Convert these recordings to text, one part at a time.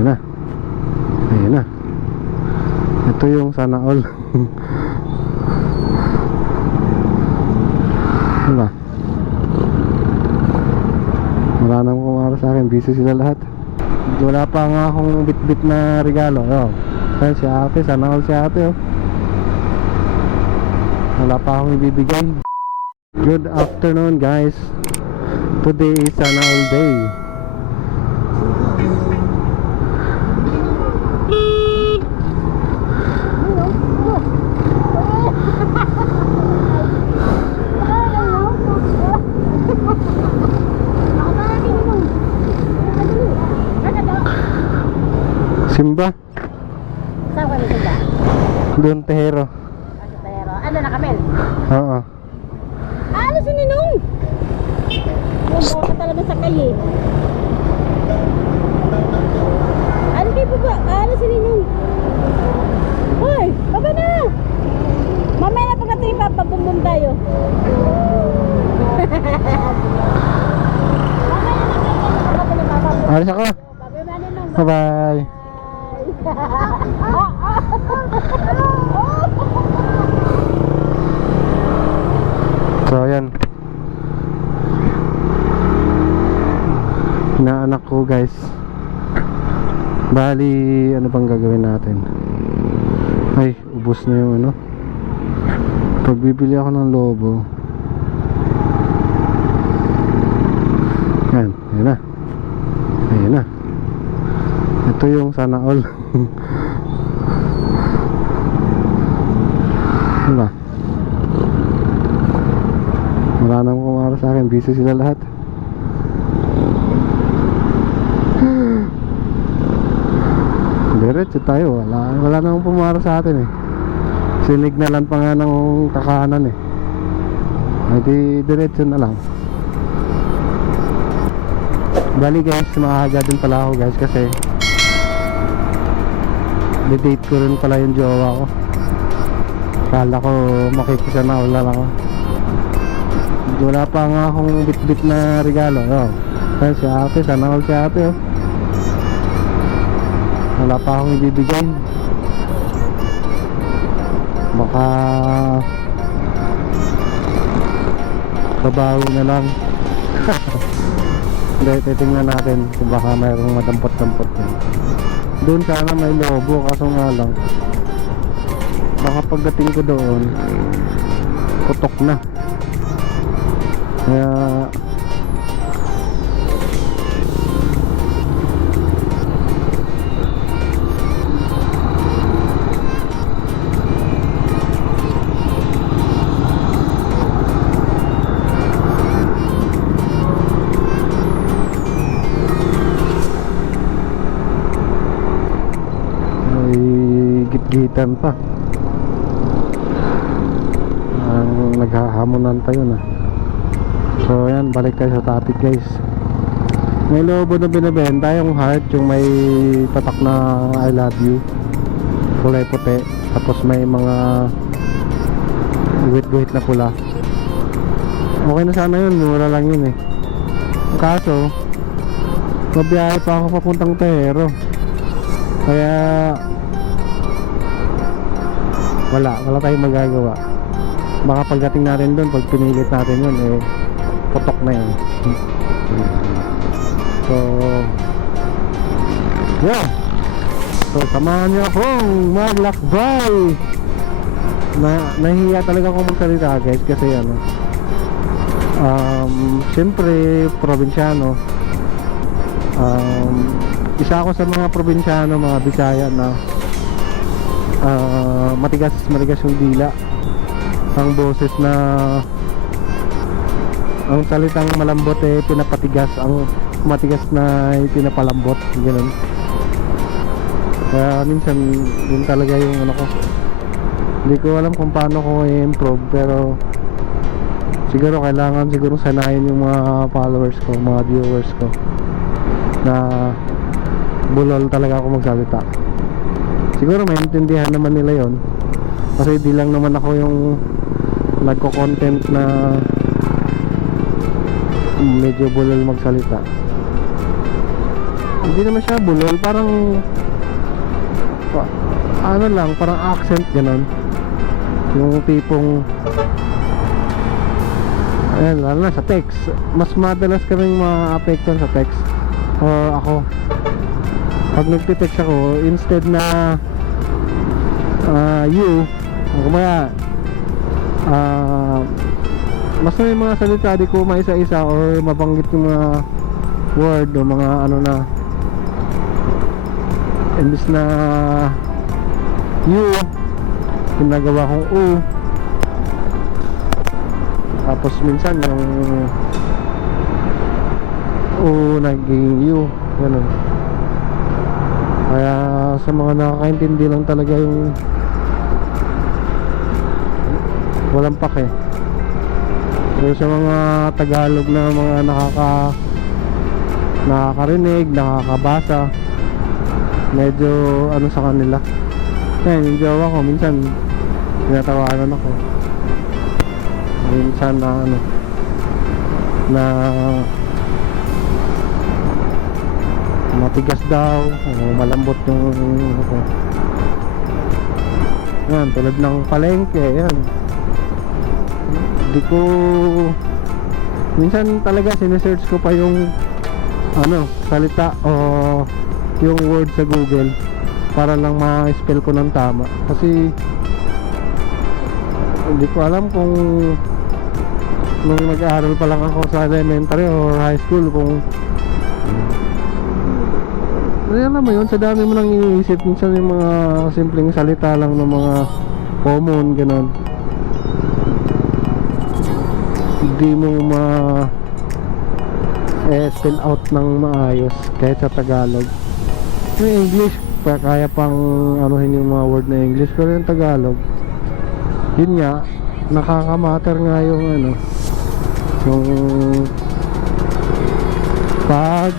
Ayan na. Ayan na. Ito yung sana all. Diba? Wala nang kumara sa akin. Busy sila lahat. Wala pa nga akong bit-bit na regalo. Ayan si ate. Sana all si ate. Wala pa akong ibibigay. Good afternoon guys. Today is sana all day. Simba? Saan ka Simba? Doon Tehero. Pero ano na Kamel? Oo. Ano si Ninong? Yung ka talaga sa kaye. Ano kayo baba? Ano si Ninong? Hoy, baba na! Mamaya na pagkatay papabumbum tayo. Alis ako. Bye bye. So yan, inaanak ko guys. Bali ano bang gagawin natin? Ay ubos na yung ano. Pagbibili ako ng lobo. Yan, yan na. Ayan na. Ito yung sana all. Diba? Wala nang kumara sa akin. Busy sila lahat. Diretso tayo. Wala nang pumara sa atin eh. Sinignalan pa nga ng kakanan eh. Ay di diretso na lang. Bali guys, maaga din pala ako guys kasi date ko rin pala yung jowa ko. Kala ko makikisa na wala lang ako. Wala pa nga akong bit-bit na regalo. Ayan si ate, sana all si ate. Wala pa akong ibibigay. Baka babawi na lang. Hindi, titingnan natin kung baka mayroong madampot-dampot yun. Doon sana may lobo, kaso nga lang baka pagdating ko doon putok na. Kaya git-gitan pa. Naghahamonan pa yun ah. So yan, balik tayo sa topic guys. May lobo na binibenta, yung heart, yung may tatak na I love you, kulay puti, tapos may mga guhit-guhit na pula. Okay na sana yun, mura lang yun eh. Kaso mabiyahe pa ako papuntang Tehero, kaya wala tayong magagawa. Baka pagdating natin doon, pag pinilit natin yun eh, putok na yun. So yeah, so samahan nyo akong maglakbay. Nahihiya talaga akong magsalita guys kasi ano, siyempre probinsyano, isa ako sa mga probinsyano, mga Bisaya na matigas yung dila, ang boses na, ang salitang malambot eh pinapatigas, ang matigas na pinapalambot, gano'n. Kaya minsan yun talaga yung ano ko, hindi ko alam kung paano ko i-improve, pero siguro kailangan sanayin yung mga followers ko, mga viewers ko, na bulol talaga ako magsalita. Siguro maintindihan naman nila yon, kasi di lang naman ako yung nagko-content na medyo bulol magsalita. Hindi naman siya bulol, parang ano lang, parang accent ganon. Yung tipong ayan, lalo na sa text. Mas madalas kaming ma-apektuhan sa text. Or ako, pag nagtitext ako, instead na you, kumaya mas may mga salita di ko maisa-isa or mabanggit yung mga word o mga ano na imbis na you, ginagawa kong u. Tapos minsan yung u naging you, ganun. Kaya sa mga nakakaintindi lang talaga yung walang pake. Pero sa mga Tagalog na mga nakakarinig, nakakabasa, medyo ano sa kanila. Kaya yung jowa ko minsan tinatawanan ako. Minsan na ano na matigas daw o malambot yung ako. Yan, tulad ng palengke, yan. Di ko minsan talaga sinesearch ko pa yung ano, salita o yung word sa Google para lang ma-spell ko ng tama. Kasi hindi ko alam kung nung nag-aaral pa lang ako sa elementary or high school kung alam mo yun, sa dami mo nang iniisip minsan yung mga simpleng salita lang ng mga common, ganon. Hindi mo spell out ng maayos kahit sa Tagalog. Yung English, kaya pang anuhin yung mga word na English, pero yung Tagalog, yun nga, nakakamatter nga yung ano, yung pag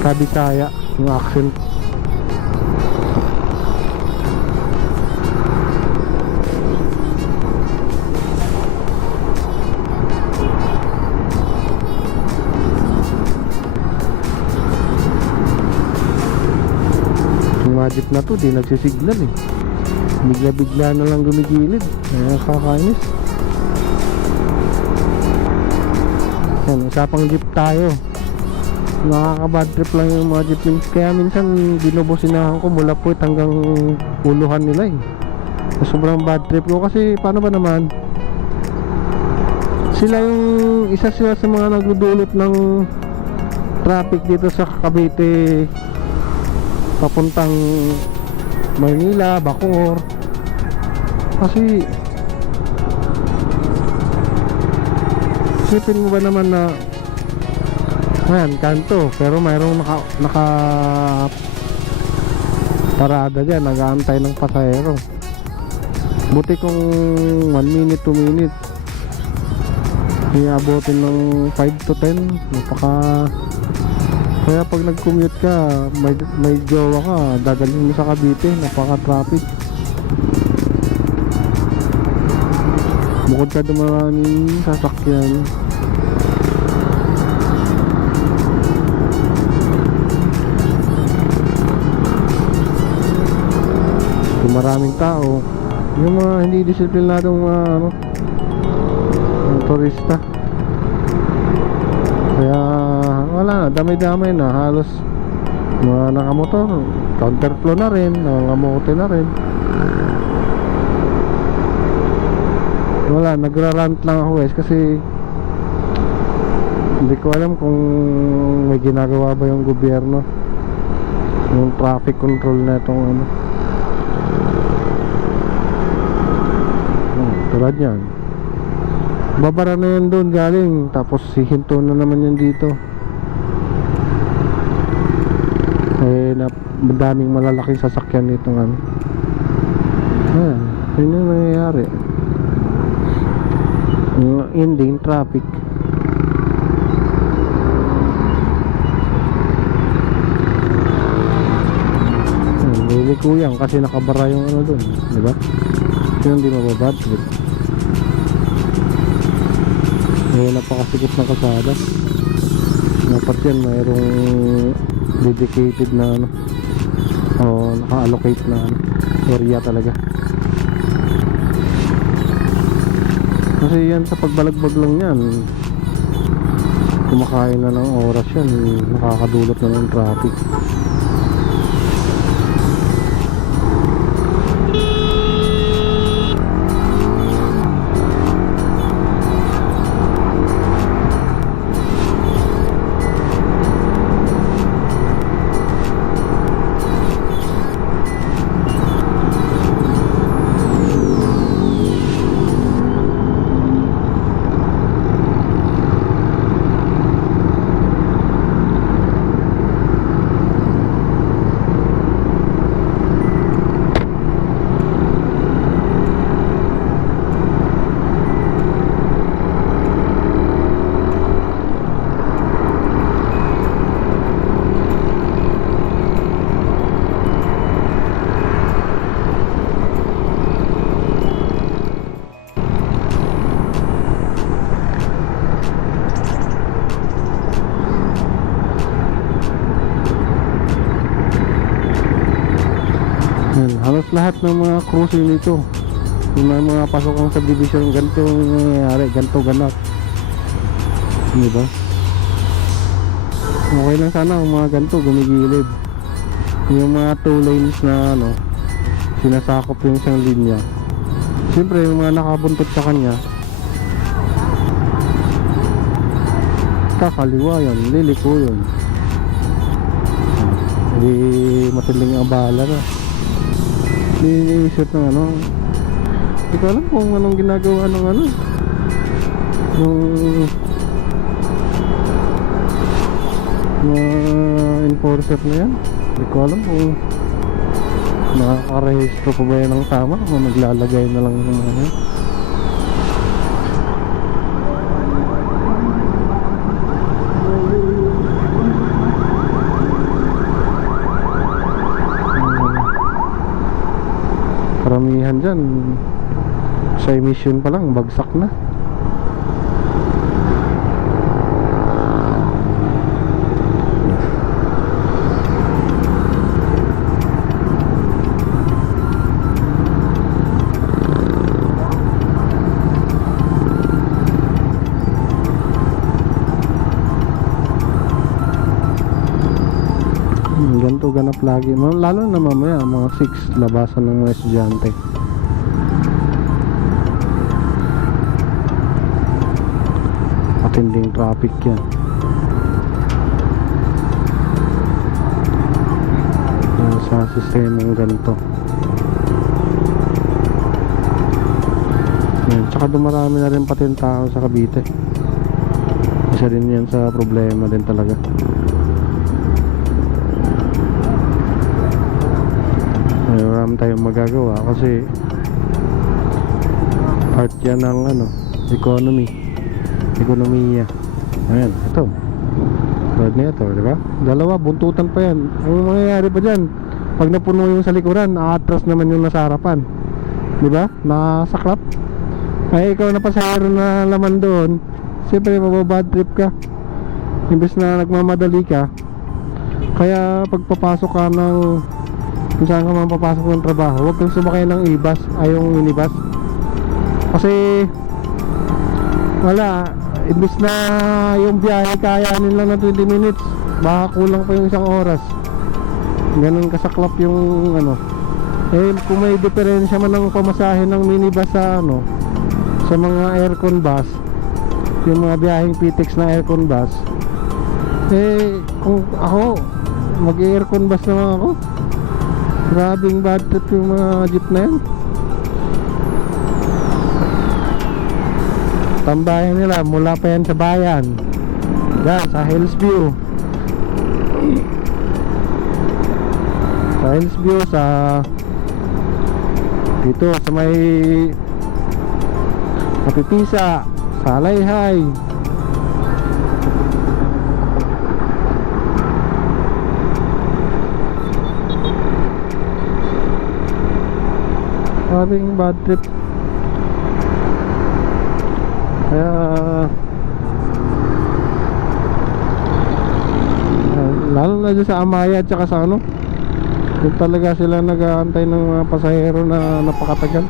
kabisaya, yung accent. Yung mga jeep na to, di nagsisignal eh. Bigla-bigla na lang gumigilid. Nakakainis. Yan, usapang jeep tayo. Nakaka-bad trip lang yung mga jeep. Kaya minsan binubusinahan ko mula puwit hanggang uluhan nila eh. Sobrang bad trip ko kasi paano ba naman, sila yung isa sila sa mga nagdudulot ng traffic dito sa Cavite papuntang Maynila, Bacoor. Kasi isipin mo ba naman na ayan, kanto, pero mayroong naka parada dyan, nag-aantay ng pasahero. Buti kung 1 minute, 2 minutes iabutin ng 5 to 10, napaka. Kaya pag nag-commute ka, may jowa ka, dadalhin mo sa Cavite, napaka-traffic. Bukod ka dumaraming sasakyan, maraming tao, yung mga hindi disiplinadong mga turista. Kaya wala na, damay-damay na, halos mga nakamotor, counterflow na rin, nangangamote na rin. Wala, nagra-rant lang ako guys kasi hindi ko alam kung may ginagawa ba yung gobyerno, yung traffic control na itong ano. Tulad yan, babara na yan doon galing, tapos hihinto na naman yan dito. Eh, madaming malalaking sasakyan nito nga. Ayan, yun yung nangyayari, yung ending traffic. Liliko yan kasi nakabara yung ano doon, diba? Yun, hindi mababad trip. Eh, napakasikip ng kalsada. Dapat yan mayroong dedicated na ano, o naka-allocate na ano, area talaga. Kasi yan sa pagbalagbag lang yan, kumakain na ng oras yan, nakakadulot na ng traffic. Yan, halos lahat ng mga cruising nito, yung mga pasokang subdivision, ganito ang nangyayari, ganito ganap, diba? Okay lang sana kung mga ganito gumigilid, yung mga 2 lanes na ano, sinasakop yung isang linya. Siyempre yung mga nakabuntot sa kanya, kakaliwa yan, liliko yun, hindi matinding abala na. Hindi iisip ng ano, hindi ko alam kung anong ginagawa ng ano, yung enforcer na yan. Hindi ko alam kung nakakarehistro pa ba yan ng tama, kung naglalagay na lang ng ano. Karamihan dyan sa emission pa lang bagsak na. Ganito ganap lagi, lalo na mamaya mga 6 labasan ng mga estudyante. Matinding traffic yan. Sa sistemang ganito. Yan. Tsaka dumarami na rin pati yung tao sa Cavite. Isa din yan sa problema din talaga. Marami tayong magagawa kasi part yan ng ano, ekonomiya. Ayan, ito part na ito, diba? Dalawa, buntutan pa yan. Ang mangyayari pa dyan, pag napuno yung sa likuran, aatras naman yung nasa harapan, diba? Nakasaklap. Ay ikaw na pasahero na laman doon, siyempre mababad trip ka, imbes na nagmamadali ka. Kaya pagpapasok ka ng kung saan ka man papasok ng trabaho, huwag kang sumakay ng e-bus, ay yung minibus. Kasi wala, imbis na yung biyahe kayanin lang ng 20 minutes, baka kulang pa yung 1 oras. Ganun kasaklap yung ano. Eh kung may diferensya man ng pamasahe ng minibus sa ano, sa mga aircon bus, yung mga biyaheng PTEX na aircon bus, eh kung ako mag-aircon bus naman ako, grabing bad trip yung mga jeep na yan. Tambayan nila mula pa yan sa bayan, yan sa Hillsview. Sa Hillsview, sa dito sa may Kapipisa, sa Alayhay. Grabing bad trip. Kaya Lalo na dyan sa Amaya at saka sa ano, doon talaga sila nag-aantay ng mga pasahero na napakatagal.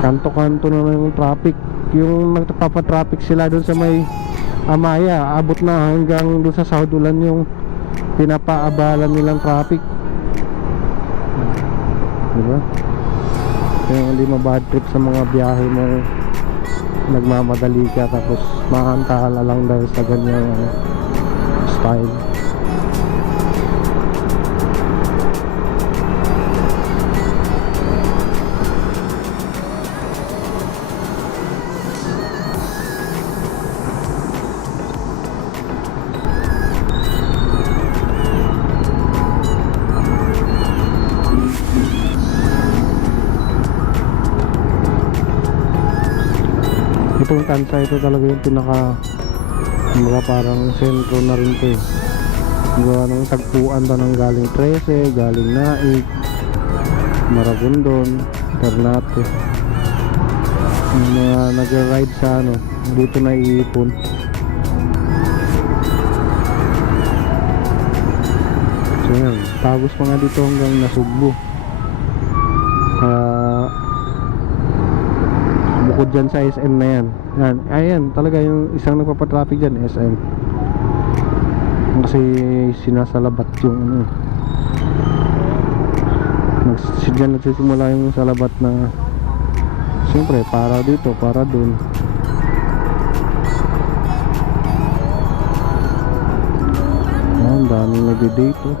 Kanto-kanto na yung traffic. Yung nagpapatraffic sila doon sa may Amaya, abot na hanggang doon sa South Ulan yung pinapaabalan nilang traffic. Diba? Kaya hindi mabad trip sa mga biyahe mo, nagmamadali ka tapos maantala lang dahil sa ganyang style. Itong Tansa, ito talaga yung pinaka mga parang sentro na rin to eh. Gawa ng tagpuan ba ng galing 13, galing Naik, Maragondon, Ternate. Yung mga nag-ride sa ano, dito na iipon. So yan, tagos pa nga dito hanggang Nasugbu. Bukod dyan sa SM na yan. Yan, ayan, talaga yung isang nagpapatraffic dyan, SM. Kasi sinasalabat yung ano. Dyan nagsisimula yung salabat na siyempre, para dito, para dun. Ayan, daming nag-date oh.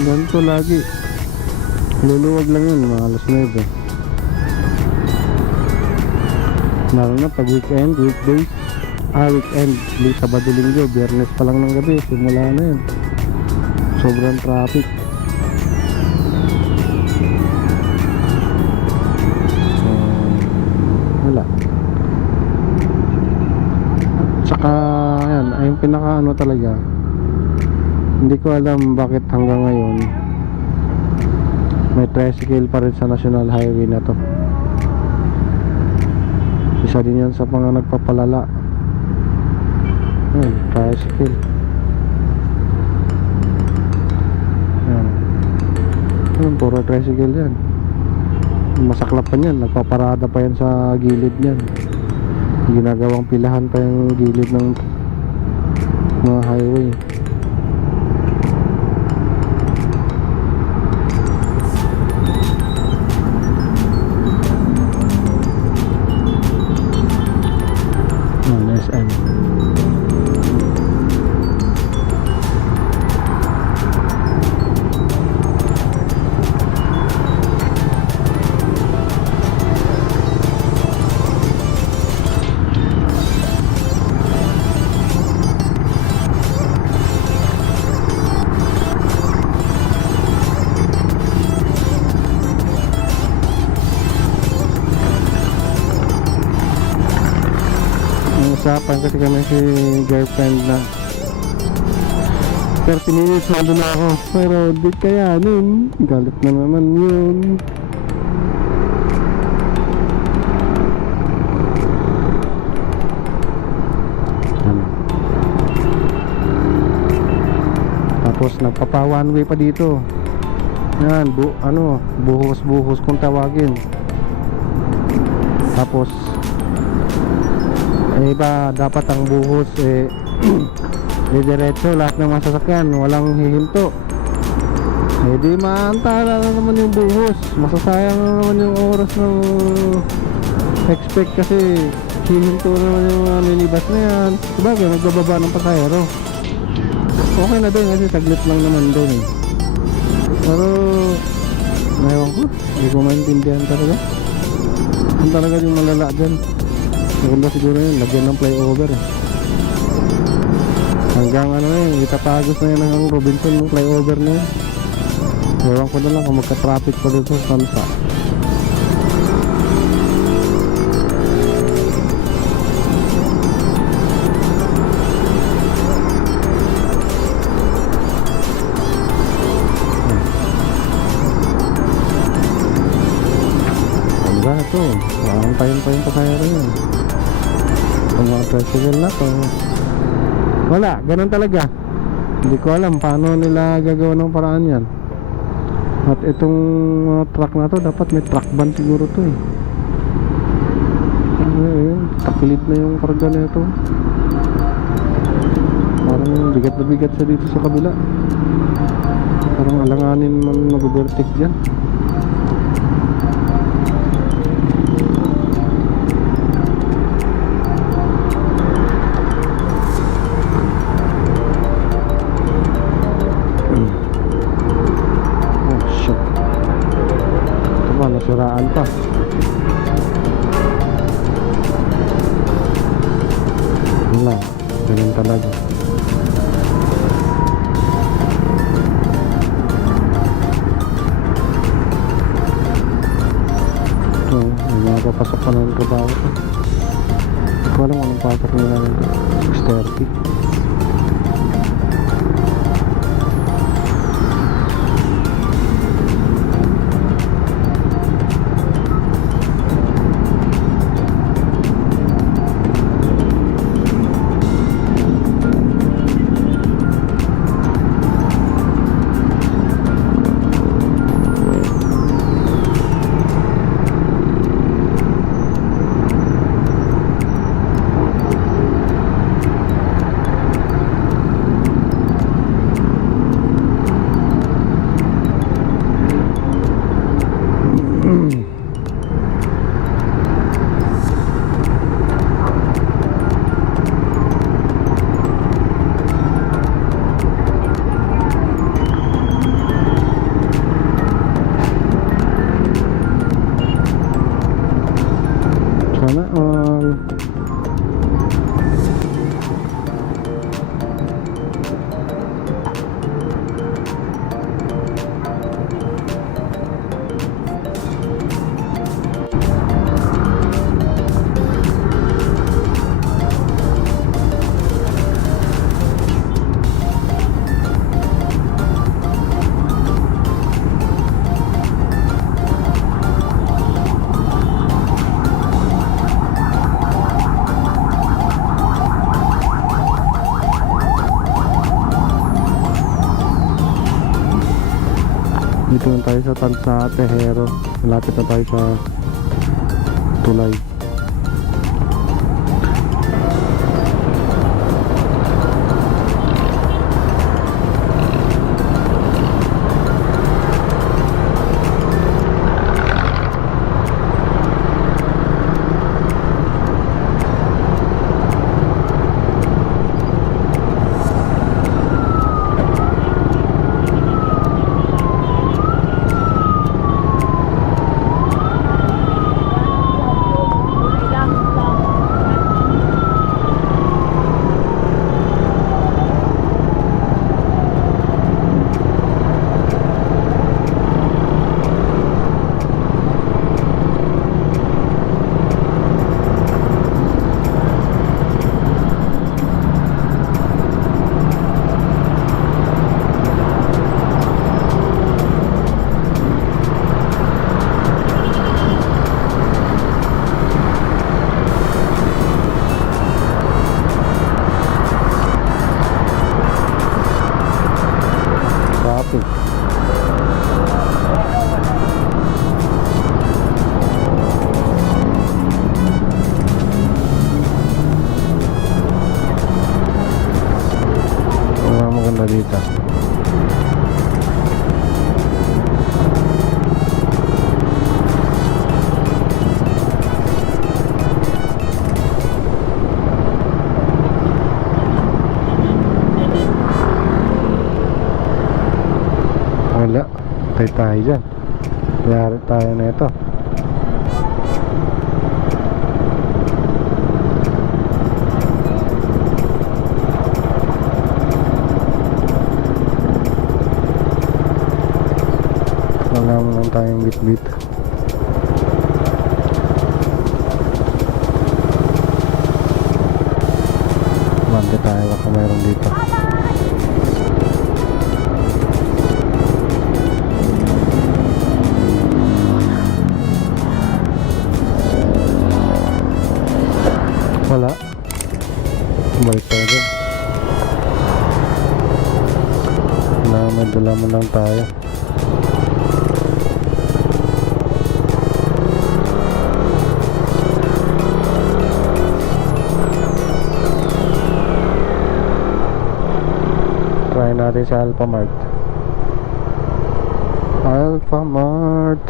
Ganito lagi. Luluwag lang yun, mga alas 9. Lalo na pag weekend, weekdays. Weekend, di Sabado Linggo, Biyernes pa lang ng gabi, simula na yun. Sobrang traffic. Wala. Tsaka, yan, ay yung pinaka ano talaga. Hindi ko alam bakit hanggang ngayon may tricycle pa rin sa National Highway na to. Isa din yan sa mga nagpapalala. Tricycle. Puro tricycle yan. Masaklap pa yan, nagpaparada pa yan sa gilid yan. Ginagawang pilahan pa yung gilid ng mga highway. SM. Usapan kasi kami si girlfriend na 30 minutes nandun na ako, pero di kayanin, galit na naman yun. Tapos nagpapa one way pa dito. Yan, buhos-buhos kung tawagin. Tapos iba dapat ang buhos diretso lahat ng mga sasakyan, walang hihinto. Di maantala na naman yung buhos, masasayang na naman yung oras ng expect kasi hihinto na naman yung mga minibus na yan. Sabagay, magbababa ng pasahero. Okay na din kasi saglit lang naman din eh. Pero ewan ko, hindi ko maintindihan talaga. Yung talaga yung malala dyan. Maganda siguro yun, lagyan ng flyover eh. Hanggang ano eh, itatagos na yun ang Robinson, yung flyover na yun. Ewan ko na lang kung magka-traffic pa dito sa Tansa. Ano ba ito? Parang pa yung pasayero yun. Ang mga tricycle na to, wala, ganun talaga. Hindi ko alam paano nila gagawa ng paraan yan. At itong truck na to, dapat may truck ban siguro to eh. Ayun, takilid na yung karga na ito. Parang bigat na bigat siya dito sa kabila. Parang alanganin man mag-overtake dyan. Nasiraan pa. Wala, ganun talaga. Ito, may mga papasok pa ng trabaho ko. Hindi ko alam anong pasok nila nito. 6:30. Sana all. Dito na tayo sa Tansa Tejero. Malapit na tayo sa tulay. Traffic. Maganda dito. Wala, tayo dyan. Yari tayo na ito. wala mo lang tayong bit-bit. Mante tayo, baka mayroon dito. Wala. Balik tayo dun. May dala mo lang tayo. Try natin sa Alphamart. Alphamart.